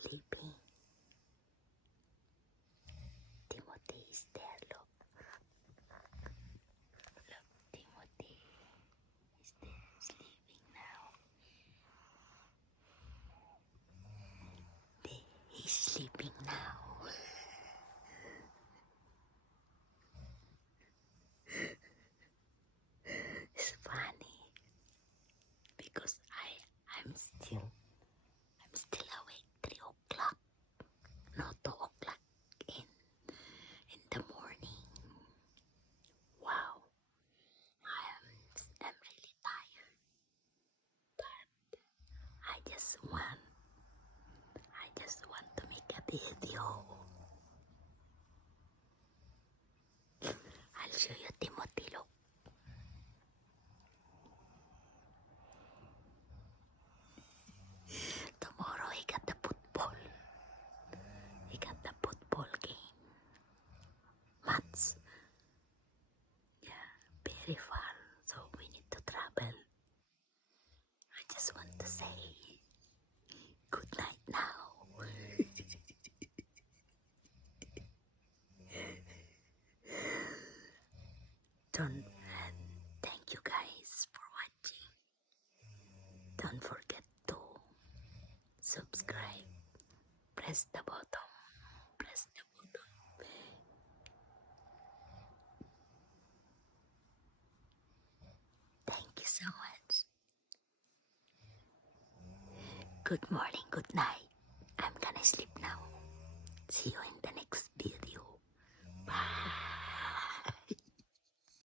sleeping. Timothy is there, look. Look, Timothy is there sleeping now. He's sleeping now. It's funny because I'm still awake 3 o'clock, no 2 o'clock in the morning. Wow, I'm really tired, but I just want to make a video. I'll show you Timothy, look. Tomorrow he got the football. He got the football game. Match. Yeah, very far. So we need to travel. I just want to say good night now. Thank you guys for watching. Don't forget to subscribe. Press the button. Press the button. Thank you so much. Good morning, good night. I'm gonna sleep now. See you in the